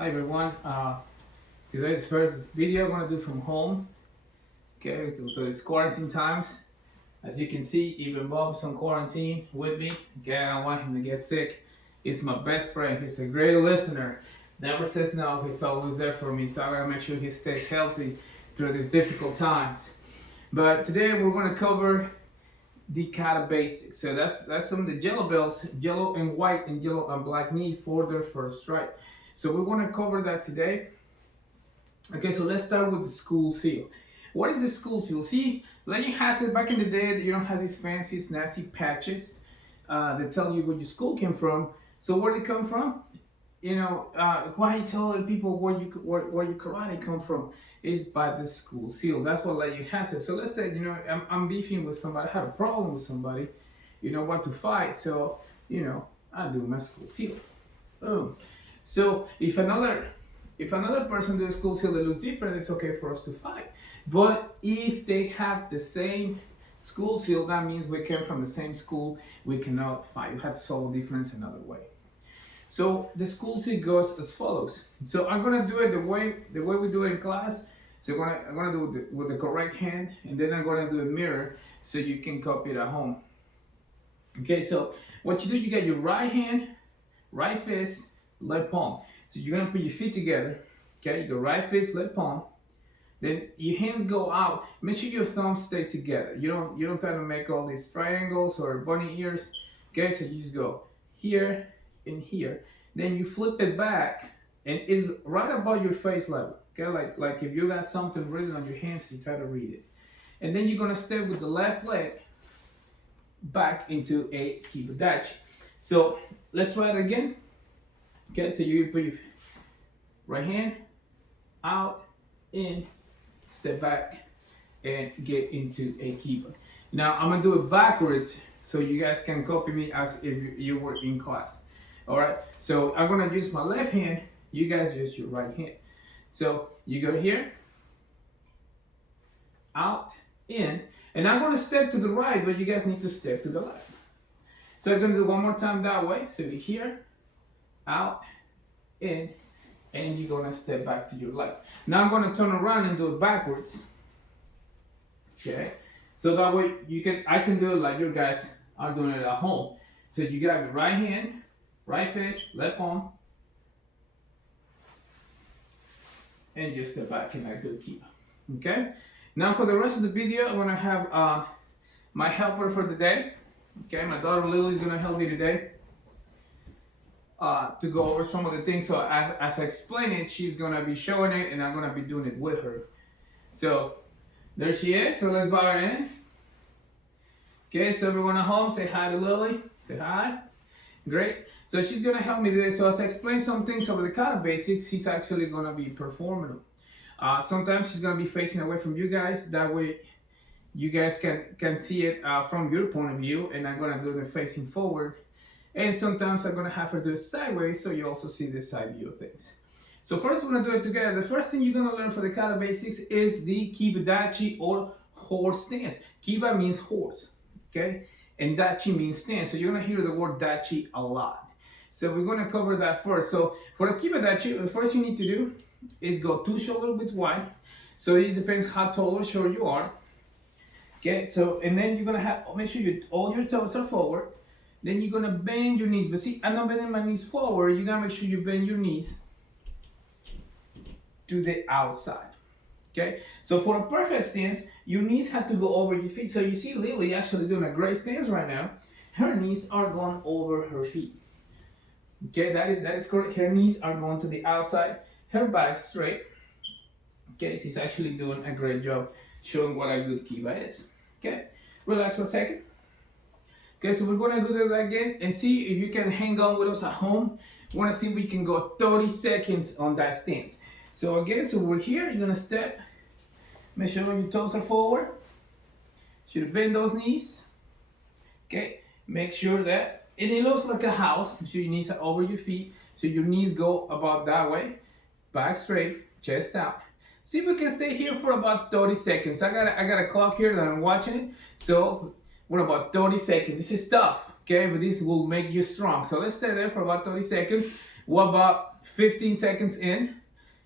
Hi everyone. Today's first video I'm gonna do from home. Okay, to this quarantine times. As you can see, even Bob's on quarantine with me. Okay, I don't want him to get sick. He's my best friend. He's a great listener. Never says no. He's always there for me. So I gotta make sure he stays healthy through these difficult times. But today we're gonna cover the Kata basics. So that's some of the Jello bells, yellow and white and yellow and black need for their first strike. So we want to cover that today. Okay, so let's start with the school seal. What is the school seal? See, Legend has it back in the day. You don't have these fancy, nasty patches that tell you where your school came from. So where did it come from? Why you tell people where your karate come from is by the school seal. That's what Legend has it. So let's say I'm beefing with somebody. I had a problem with somebody. Want to fight. So I do my school seal. Boom. So if another person does school seal that looks different, it's okay for us to fight. But if they have the same school seal, that means we came from the same school. We cannot fight. We have to solve the difference another way. So the school seal goes as follows. So I'm gonna do it the way we do it in class. So I'm gonna do it with the correct hand, and then I'm gonna do a mirror so you can copy it at home. Okay, so what you do, you get your right hand, right fist, left palm. So you're gonna put your feet together. Okay, you go right fist, left palm. Then your hands go out. Make sure your thumbs stay together. You don't try to make all these triangles or bunny ears. Okay, so you just go here and here. Then you flip it back, and it's right above your face level. Okay, like if you got something written on your hands, you try to read it. And then you're gonna step with the left leg back into a kibadachi. So let's try it again. Okay, so you put your right hand out, in, step back, and get into a kiba. Now I'm gonna do it backwards so you guys can copy me as if you were in class. All right, so I'm gonna use my left hand. You guys use your right hand. So you go here, out, in, and I'm gonna step to the right, but you guys need to step to the left. So I'm gonna do one more time that way. So you're here, out, in, and you're gonna step back to your left. Now I'm gonna turn around and do it backwards. Okay, so that way I can do it like you guys are doing it at home. So you got your right hand, right fist, left palm, and just step back in that good keep. Okay, now for the rest of the video, I'm gonna have my helper for the day. Okay, my daughter Lily is gonna help me today. To go over some of the things. So as I explain it, she's gonna be showing it, and I'm gonna be doing it with her. So there she is. So let's bow her in. Okay, so everyone at home, say hi to Lily. Say hi. Great. So she's gonna help me today. So as I explain some things over the Kata basics, she's actually gonna be performing them. Sometimes she's gonna be facing away from you guys. That way, you guys can see it from your point of view, and I'm gonna do it facing forward. And sometimes I'm gonna have her do it sideways, so you also see the side view of things. So first we're gonna do it together. The first thing you're gonna learn for the Kata basics is the kibadachi or horse stance. Kiba means horse, okay? And dachi means stance. So you're gonna hear the word dachi a lot. So we're gonna cover that first. So for the kibadachi, the first you need to do is go 2 shoulder widths wide. So it depends how tall or short you are. Okay, so and then you're gonna make sure all your toes are forward. Then you're gonna bend your knees. But see, I'm not bending my knees forward. You gotta make sure you bend your knees to the outside. Okay? So for a perfect stance, your knees have to go over your feet. So you see Lily actually doing a great stance right now. Her knees are going over her feet. Okay, that is correct. Her knees are going to the outside, her back straight. Okay, she's actually doing a great job showing what a good kiba is. Okay, relax for a second. Okay, so we're gonna do that again and see if you can hang on with us at home. We wanna see if we can go 30 seconds on that stance. So again, so we're here, you're gonna step. Make sure your toes are forward. Should bend those knees. Okay, make sure that, and it looks like a house. Make sure your knees are over your feet. So your knees go about that way. Back straight, chest out. See if we can stay here for about 30 seconds. I got a clock here that I'm watching it. So we're about 30 seconds. This is tough, okay? But this will make you strong. So let's stay there for about 30 seconds. What about 15 seconds in.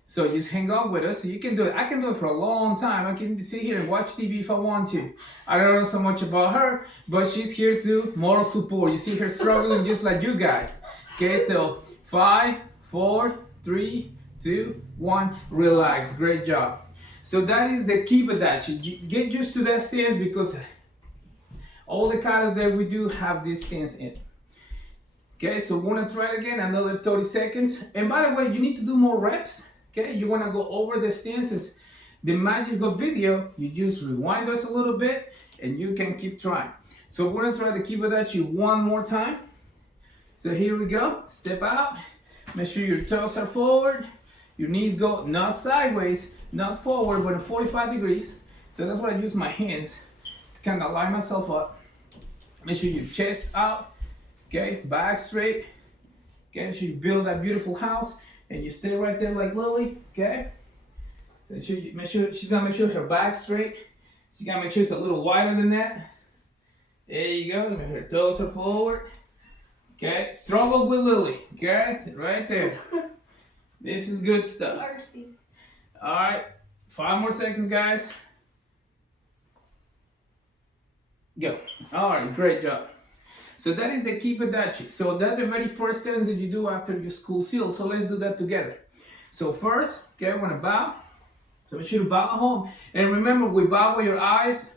So just hang on with us. So you can do it. I can do it for a long time. I can sit here and watch TV if I want to. I don't know so much about her, but she's here to moral support. You see her struggling just like you guys. Okay, so 5, 4, 3, 2, 1. Relax. Great job. So that is the kibadachi. You get used to that stance because all the katas that we do have this stance in. Okay, so we're gonna try it again, another 30 seconds. And by the way, you need to do more reps. Okay, you wanna go over the stances. The magic of video, you just rewind us a little bit and you can keep trying. So we're gonna try the kibadachi one more time. So here we go, step out. Make sure your toes are forward. Your knees go not sideways, not forward, but in 45 degrees. So that's why I use my hands to kind of line myself up. Make sure your chest out, okay, back straight. Okay, make sure you build that beautiful house and you stay right there like Lily, okay? Make sure she's gonna make sure her back's straight. She's gotta make sure it's a little wider than that. There you go, make sure her toes are forward. Okay, struggle with Lily, okay? Right there. This is good stuff. Mercy. All right, 5 more seconds, guys. Go. All right, great job. So that is the kibadachi. So that's the very first stance that you do after your school seal. So let's do that together. So first, okay, I'm gonna bow. So make sure to bow at home. And remember, we bow with your eyes.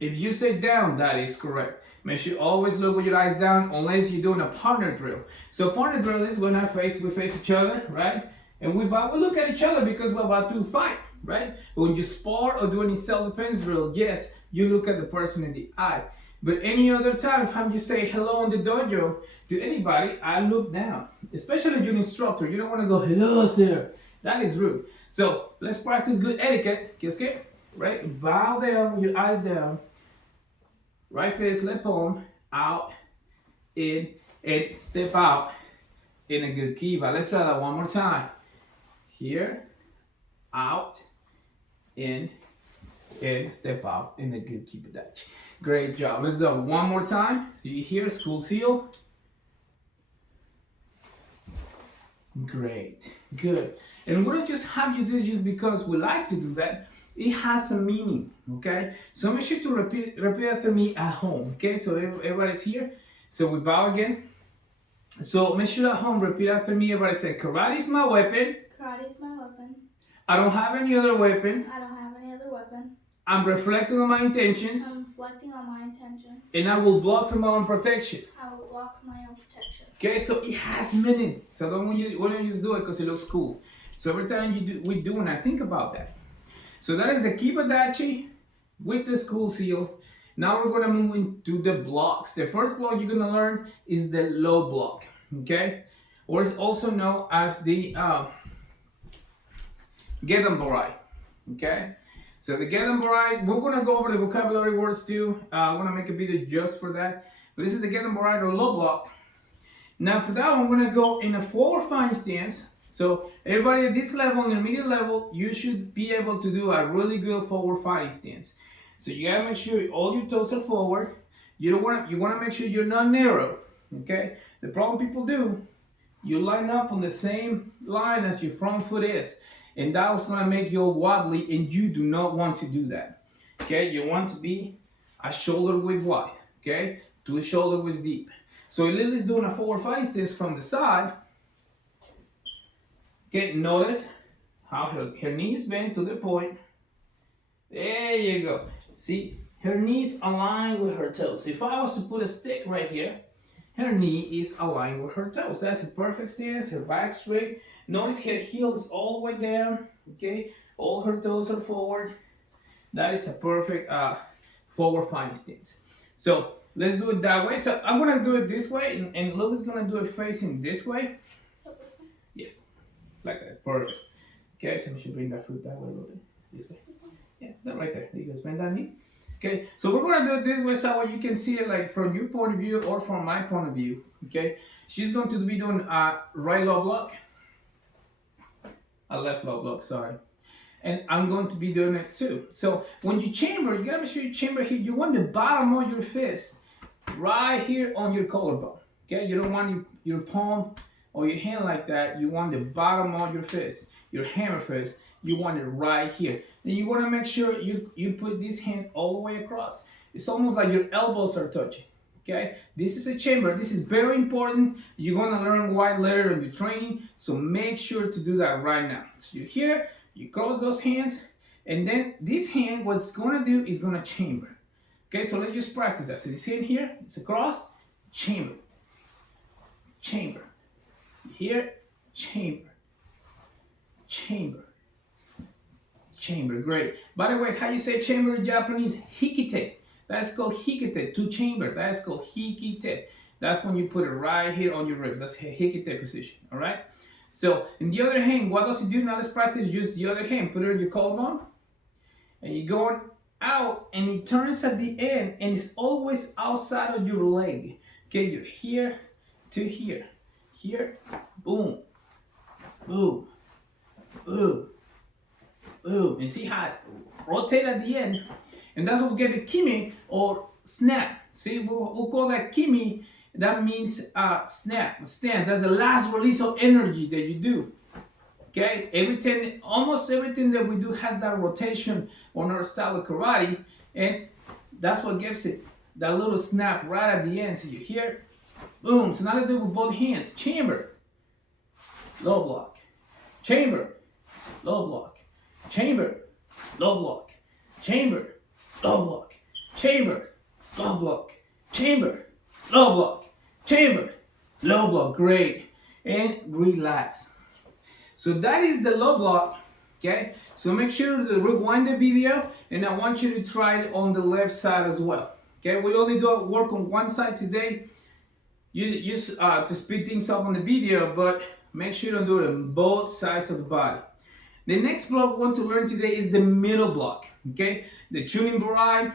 If you say down, that is correct. Make sure you always look with your eyes down unless you're doing a partner drill. So partner drill is when we face each other, right? And we look at each other because we're about to fight, right? When you spar or do any self-defense drill, yes, you look at the person in the eye. But any other time, if I'm just say hello in the dojo to anybody, I look down. Especially your instructor, you don't want to go, hello sir. That is rude. So let's practice good etiquette. Okay? Right? Bow down with your eyes down. Right face, left palm, out, in, and step out in a good kiba. Let's try that one more time. Here, out, in, and step out in a good kibadachi. Great job. Let's do it one more time. So you hear school seal. Great. Good. And we're going to just have you do this just because we like to do that. It has a meaning, okay? So make sure to repeat after me at home, okay? So everybody's here. So we bow again. So make sure at home, repeat after me. Everybody say, karate is my weapon. Karate is my weapon. I don't have any other weapon. I don't have any other weapon. I'm reflecting on my intentions. I'm reflecting on my intentions. And I will block for my own protection. I will block my own protection. Okay, so it has meaning. So don't want you just do it because it looks cool. So every time we do, and I think about that. So that is the kibadachi with the school seal. Now we're going to move into the blocks. The first block you're going to learn is the low block, okay? Or it's also known as the Gedanborai, okay? So the Gedanborai, we're going to go over the vocabulary words too. I want to make a video just for that. But this is the Gedanborai or low block. Now for that one, we're going to go in a forward fine stance. So everybody at this level, intermediate level, you should be able to do a really good forward fighting stance. So you gotta make sure all your toes are forward. You want to make sure you're not narrow. Okay. The problem people do, you line up on the same line as your front foot is, and that was gonna make you wobbly, and you do not want to do that. Okay. You want to be a shoulder width wide. Okay. To a shoulder width deep. So Lily's doing a forward fighting stance from the side. Okay, notice how her knees bend to the point. There you go. See, her knees align with her toes. If I was to put a stick right here, her knee is aligned with her toes. That's a perfect stance, her back straight. Notice her heels all the way down, okay? All her toes are forward. That is a perfect forward fine stance. So let's do it that way. So I'm gonna do it this way, and Lily's gonna do it facing this way. Yes. Like that, perfect. Okay, so we should bring that foot that way a little bit. This way. Yeah, that right there. You guys bend that knee. Okay, so we're gonna do it this way so you can see it like from your point of view or from my point of view. Okay, she's going to be doing a right low block, a left low block, sorry. And I'm going to be doing it too. So when you chamber, you gotta make sure you chamber here. You want the bottom of your fist right here on your collarbone. Okay, you don't want your palm or your hand like that, you want the bottom of your fist, your hammer fist, you want it right here. Then you want to make sure you put this hand all the way across. It's almost like your elbows are touching. Okay, this is a chamber. This is very important. You're gonna learn why later in the training, so make sure to do that right now. So you're here, you cross those hands, and then this hand, what's gonna do is gonna chamber. Okay, so let's just practice that. So this hand here, it's across, chamber, chamber. Here, chamber, chamber, chamber. Great. By the way, how you say chamber in Japanese? Hikite. That's called hikite, two chamber. That's called hikite. That's when you put it right here on your ribs. That's hikite position, all right? So, in the other hand, what does it do? Now let's practice just the other hand. Put it on your collarbone, and you're going out, and it turns at the end, and it's always outside of your leg. Okay, you're here to here. Here, boom, boom, boom, boom. And see how it rotate at the end? And that's what we get the kimi or snap. See, we'll call that kimi. That means snap, stance. That's the last release of energy that you do. Okay, everything, almost everything that we do has that rotation on our style of karate, and that's what gives it that little snap right at the end. So you're here, boom. So now let's do it with both hands. Chamber, low block, chamber, low block, chamber, low block, chamber, low block, chamber, low block, chamber, low block, chamber, low block. Great. And relax. So that is the low block. Okay. So make sure to rewind the video, and I want you to try it on the left side as well. Okay. We only do work on one side today. Use to speed things up on the video, but make sure to do it on both sides of the body. The next block we want to learn today is the middle block. Okay, the tuning burai,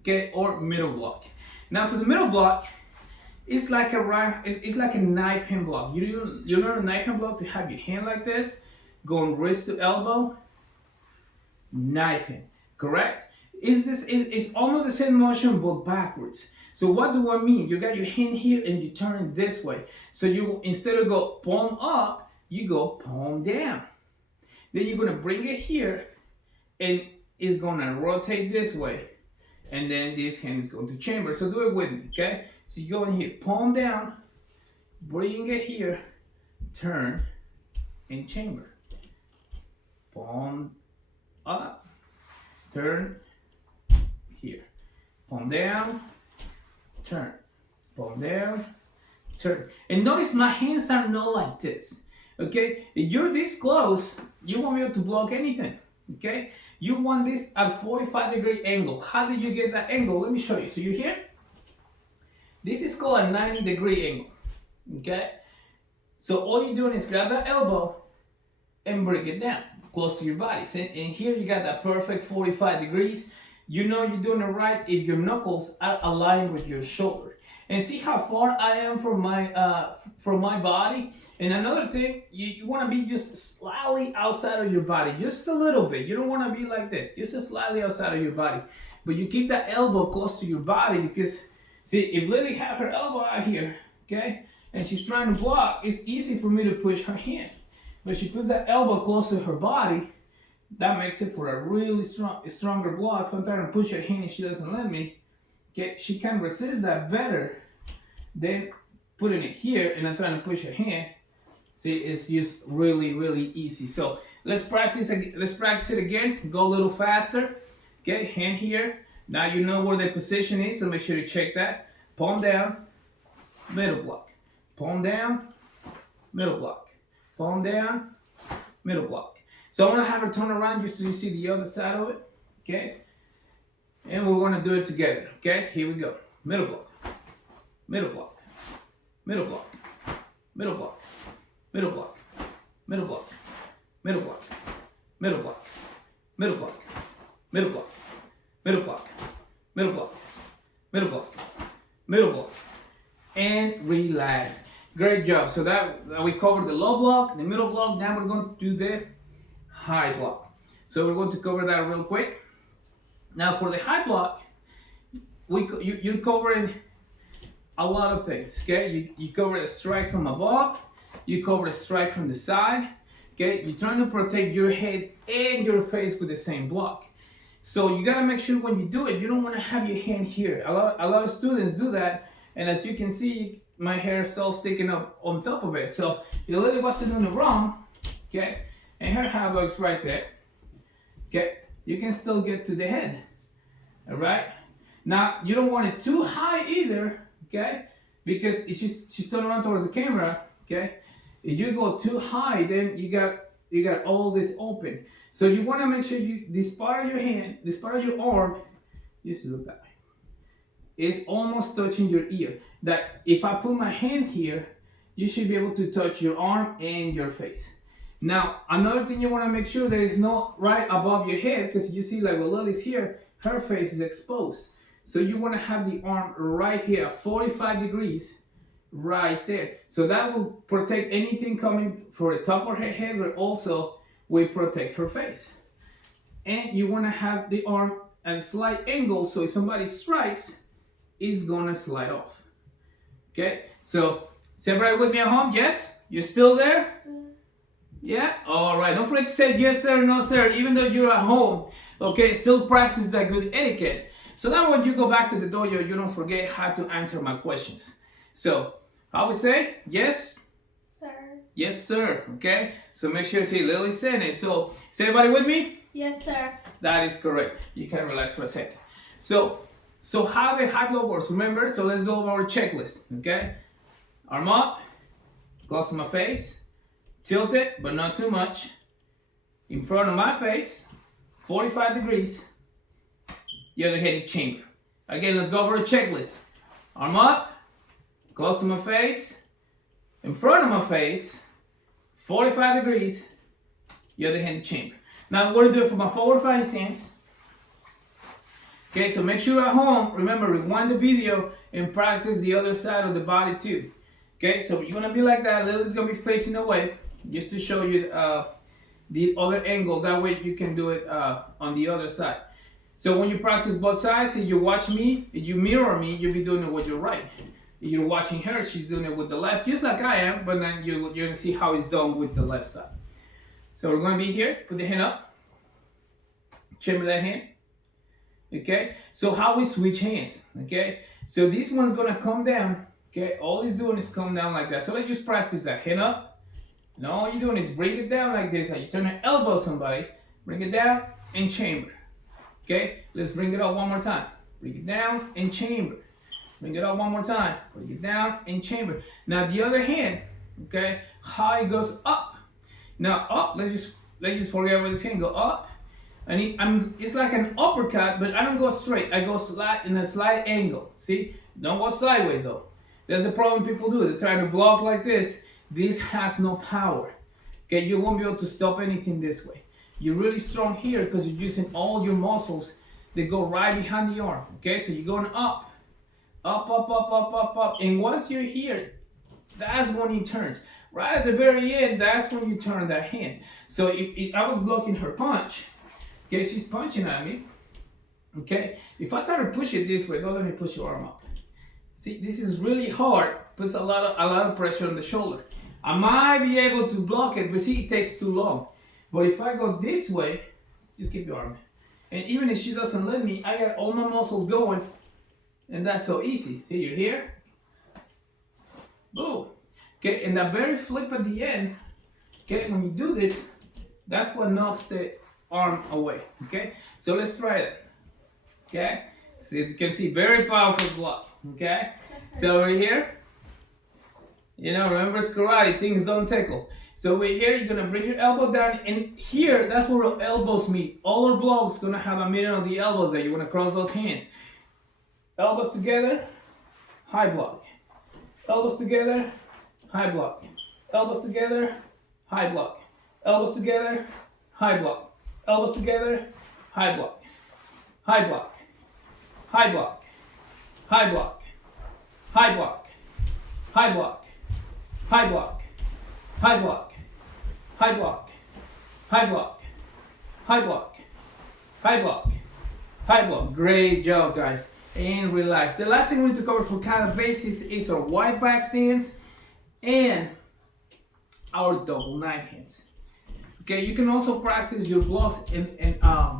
okay, or middle block. Now for the middle block, it's like a knife hand block. You learn a knife hand block to have your hand like this, going wrist to elbow, knife hand. Correct? It's almost the same motion but backwards. So what do I mean? You got your hand here and you turn it this way. So you, instead of go palm up, you go palm down. Then you're gonna bring it here, and it's gonna rotate this way, and then this hand is going to chamber. So do it with me, okay? So you go in here, palm down, bring it here, turn, and chamber. Palm up, turn, here. Palm down, turn. Palm down, turn. And notice my hands are not like this. Okay, if you're this close, you won't be able to block anything. Okay, you want this at 45-degree angle. How did you get that angle? Let me show you. So you're here. This is called a 90-degree angle. Okay, so all you're doing is grab that elbow and bring it down close to your body. So, and here you got that perfect 45 degrees. You know you're doing it right if your knuckles are aligned with your shoulder. And see how far I am from my body. And another thing, you want to be just slightly outside of your body, just a little bit. You don't want to be like this, just slightly outside of your body. But you keep that elbow close to your body, because see, if Lily have her elbow out here, okay, and she's trying to block, it's easy for me to push her hand. But she puts that elbow close to her body, that makes it for a really stronger block. If I'm trying to push her hand and she doesn't let me, okay, she can resist that better than putting it here and I'm trying to push her hand. See, it's just really, really easy. So let's practice it again. Go a little faster. Okay, hand here. Now you know where the position is, so make sure to check that. Palm down, middle block. Palm down, middle block. Palm down, middle block. So I want to have her turn around just so you see the other side of it. Okay, and we're going to do it together. Okay, here we go. Middle block, middle block, middle block, middle block, middle block, middle block, middle block, middle block, middle block, middle block, middle block, middle block, middle block, middle block, and relax. Great job. So that we covered the low block, the middle block. Now we're going to do the high block. So we're going to cover that real quick. Now for the high block, you're covering a lot of things. Okay, you cover a strike from above, you cover a strike from the side. Okay, you're trying to protect your head and your face with the same block. So you gotta make sure when you do it, you don't want to have your hand here. A lot of students do that, and as you can see, my hair is still sticking up on top of it. So your lady wasn't doing it wrong, okay? And her hand looks right there, okay? You can still get to the head, all right? Now you don't want it too high either, okay? Because it's just she's turning around towards the camera, okay? If you go too high, then you got all this open. So you want to make sure you this part of your hand, this part of your arm, just look that way, is almost touching your ear. That if I put my hand here, you should be able to touch your arm and your face. Now, another thing you want to make sure there is no right above your head, because you see like when Lily's here, her face is exposed. So you want to have the arm right here, 45 degrees, right there. So that will protect anything coming for the top of her head, but also will protect her face. And you want to have the arm at a slight angle, so if somebody strikes, it's gonna slide off. Okay, so is everybody with me at home? Yes? You're still there? Yeah? Alright, don't forget to say yes sir, no sir, even though you're at home. Okay, still practice that good etiquette. So that when you go back to the dojo, you don't forget how to answer my questions. So, I would say yes? Sir. Yes sir, okay? So make sure you say Lily said it. So, is everybody with me? Yes, sir. That is correct. You can relax for a second. So how the high blow works, remember? So let's go over our checklist, okay? Arm up, close to my face, tilt it, but not too much. In front of my face, 45 degrees. The other head in chamber. Again, let's go over a checklist. Arm up, close to my face, in front of my face, 45 degrees. The other hand in chamber. Now I'm going to do it for my forward fighting stance. Okay, so make sure at home, remember, rewind the video and practice the other side of the body too. Okay, so you're gonna be like that. Lily's gonna be facing away, just to show you the other angle. That way you can do it on the other side. So when you practice both sides, if you watch me, if you mirror me, you'll be doing it with your right. If you're watching her, she's doing it with the left, just like I am, but then you're gonna see how it's done with the left side. So we're gonna be here, put the hand up, chamber that hand. Okay, so how we switch hands. Okay, so this one's gonna come down. Okay, all he's doing is come down like that. So let's just practice that. Hand up, and all you're doing is bring it down like this. You turn an elbow somebody, bring it down and chamber. Okay, let's bring it up one more time. Bring it down and chamber. Bring it up one more time. Bring it down and chamber. Now the other hand, okay, how it goes up. Now up, let's just forget where this hand go up. And it's like an uppercut, but I don't go straight. I go in a slight angle. See? Don't go sideways though. There's a problem people do. They try to block like this. This has no power. Okay, you won't be able to stop anything this way. You're really strong here because you're using all your muscles that go right behind the arm. Okay, so you're going up, up, up, up, up, up, up. And once you're here, that's when he turns. Right at the very end, that's when you turn that hand. So if I was blocking her punch, okay, she's punching at me. Okay, if I try to push it this way, don't let me push your arm up. See, this is really hard. Puts a lot of pressure on the shoulder. I might be able to block it, but see, it takes too long. But if I go this way, just keep your arm. And even if she doesn't let me, I got all my muscles going, and that's so easy. See, you're here. Boom. Okay, and that very flip at the end. Okay, when you do this, that's what knocks the arm away. Okay, so let's try it. Okay, so as you can see, very powerful block. Okay, so we're here. You know, remember it's karate, things don't tickle. So we're here, you're gonna bring your elbow down, and here, that's where our elbows meet. All our blocks gonna have a meeting on the elbows there. You wanna cross those hands. Elbows together, high block. Elbows together, high block. Elbows together, high block. Elbows together, high block. Elbows together, high block. High block. High block. High block. High block. High block. High block. High block. High block. High block. High block. High block. High block. Great job, guys. and relax. The last thing we need to cover for Kata basics is our wide back stance and our double knife hands. Okay, you can also practice your blocks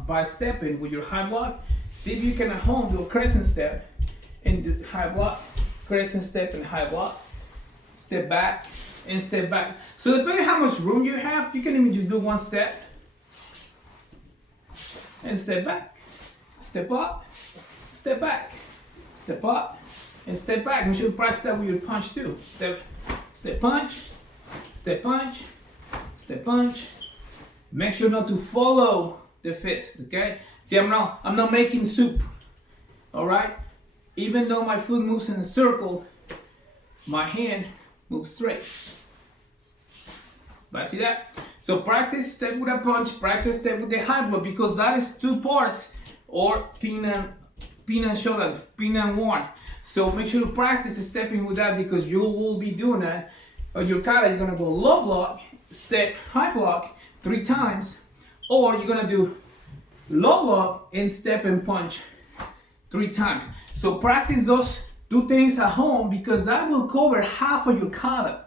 by stepping with your high block. See if you can at home do a crescent step and do high block, crescent step and high block, step back and step back. So depending on how much room you have, you can even just do one step and step back, step up, step back, step up, and step back. Make sure you practice that with your punch too. Step, step punch, step punch, step punch. Make sure not to follow the fist, okay? See, I'm not making soup, all right? Even though my foot moves in a circle, my hand moves straight. But see that? So practice step with a punch, practice step with the high block, because that is two parts, or pin and shoulder, pin and one. So make sure to practice stepping with that, because you will be doing that. On your kata, you're gonna go low block, step, high block 3 times, or you're gonna do low block and step and punch 3 times. So practice those 2 things at home, because that will cover half of your kata.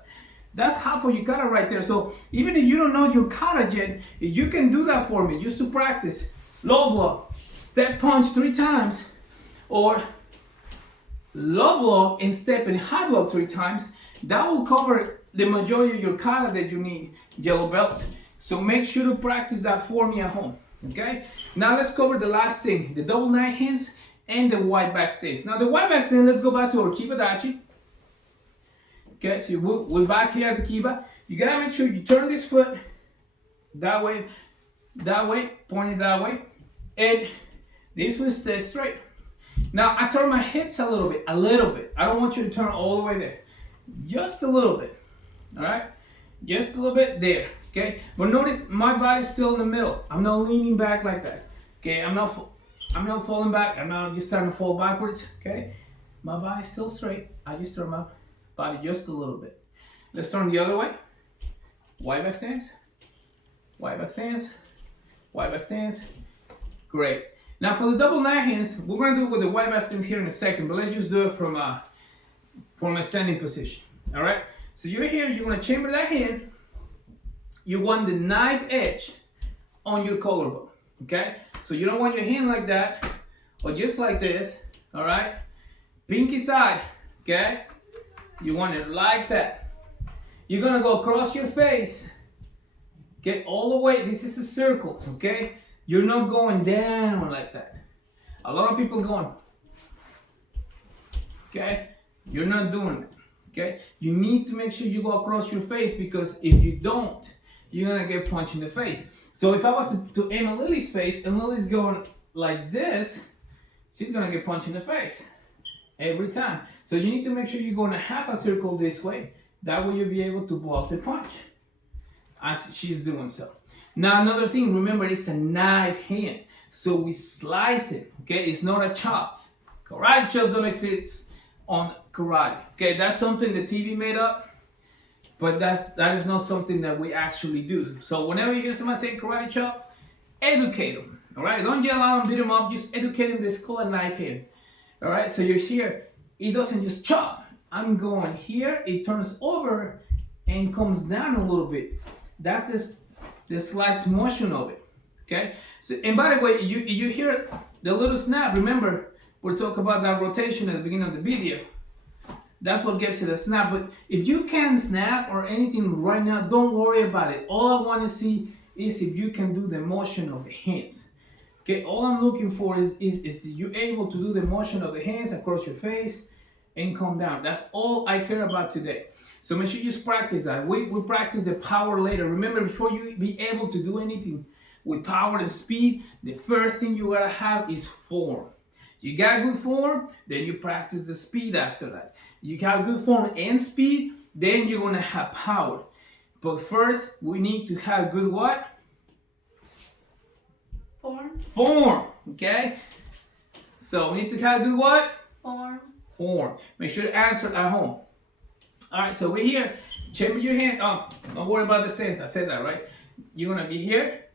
That's half of your kata right there. So even if you don't know your kata yet, if you can do that for me, just to practice low block, step punch 3 times, or low block and step and high block 3 times, that will cover the majority of your kata that you need, yellow belts. So make sure to practice that for me at home, okay? Now let's cover the last thing, the double knife hands and the wide back stance. Now the wide back stance, let's go back to our kibadachi. Okay, so we're back here at the kiba. You gotta make sure you turn this foot that way, point it that way, and this foot stays straight. Now I turn my hips a little bit. I don't want you to turn all the way there. Just a little bit, all right? Just a little bit there, okay? But notice my body's still in the middle. I'm not leaning back like that, okay? I'm not falling back. I'm not just starting to fall backwards, okay? My body's still straight. I just turn my body just a little bit. Let's turn the other way. Wide back stance, wide back stance, wide back stance. Great. Now for the double knife hands, we're gonna do it with the wide back stance here in a second, but let's just do it from a standing position. All right. So you're here. You're gonna chamber that hand. You want the knife edge on your collarbone. Okay. So you don't want your hand like that, or just like this. All right. Pinky side. Okay. You want it like that. You're gonna go across your face. Okay, all the way. This is a circle. Okay. You're not going down like that. A lot of people going. Okay. You're not doing it. Okay. You need to make sure you go across your face, because if you don't, you're gonna get punched in the face. So if I was to aim at Lily's face and Lily's going like this, she's gonna get punched in the face every time. So you need to make sure you're going a half a circle this way. That way you'll be able to block the punch as she's doing so. Now another thing, remember, it's a knife hand. So we slice it, okay? It's not a chop. Karate chops don't exist on karate. Okay, that's something the TV made up, but that is not something that we actually do. So whenever you hear somebody say karate chop, educate them. All right, don't yell at them, beat them up. Just educate them. This called a knife hand. All right, so you're here. It doesn't just chop. I'm going here. It turns over and comes down a little bit. That's the slice motion of it. Okay. So, and by the way, you hear the little snap. Remember, we're talking about that rotation at the beginning of the video. That's what gives it a snap. But if you can't snap or anything right now, don't worry about it. All I want to see is if you can do the motion of the hands. Okay, all I'm looking for is you able to do the motion of the hands across your face and come down. That's all I care about today. So make sure you just practice that. We practice the power later. Remember, before you be able to do anything with power and speed, the first thing you gotta have is form. You got good form, then you practice the speed after that. You got good form and speed, then you're gonna have power. But first, we need to have good what? Form, okay? So we need to have good what? Form. Make sure to answer at home. All right, so we're here. Chamber your hand. Oh, don't worry about the stance. I said that, right? You're gonna be here,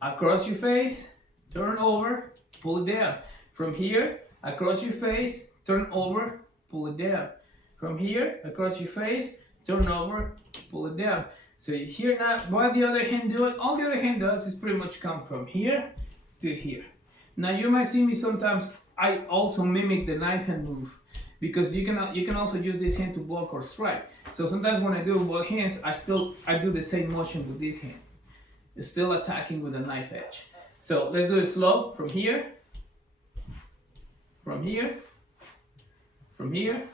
across your face, turn over, pull it down. From here, across your face, turn over, pull it down. From here, across your face, turn over, pull it down. So here now, what the other hand do it? All the other hand does is pretty much come from here to here. Now you might see me sometimes, I also mimic the knife hand move because you can also use this hand to block or strike. So sometimes when I do both hands, I do the same motion with this hand. It's still attacking with a knife edge. So let's do it slow. From here, from here, from here,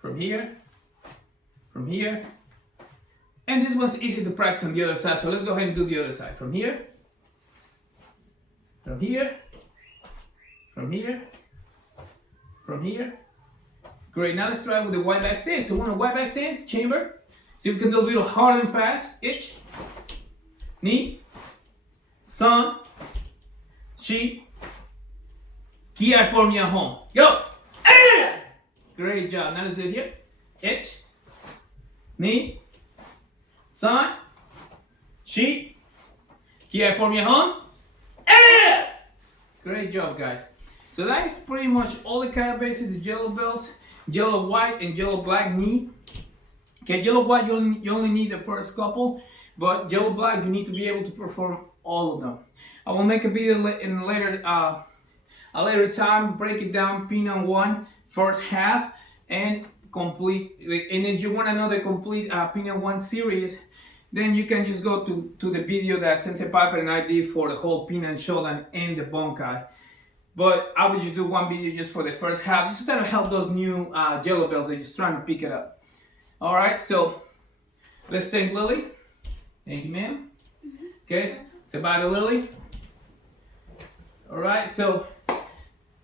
from here, from here. And this one's easy to practice on the other side. So let's go ahead and do the other side. From here, from here, from here, from here. Great, now let's try with the wide back stance. So one of the wide back stance, chamber. See if we can do a little hard and fast. Ich, ni, san, shi, ki I form ya home. Go! Great job. Now let's do it here. Ich, ni, san, shi, ki I form ya home. Great job, guys. So that is pretty much all the kind of basics, the yellow belts, yellow white and yellow black knee. Okay, yellow white you only need the first couple, but yellow black you need to be able to perform all of them. I will make a video in a later time, break it down pin one first half and complete. And if you want to know the complete pin one series, then you can just go to the video that Sensei Piper and I did for the whole pin and shodan and the bunkai. But I would just do one video just for the first half, just to kind of help those new yellow belts that are just trying to pick it up. All right, so let's thank Lily. Thank you, ma'am. Okay, say bye to Lily. All right, so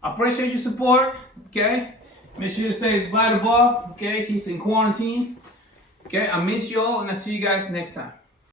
I appreciate your support. Okay, make sure you say bye to Bob. Okay, he's in quarantine. Okay, I miss you all, and I'll see you guys next time.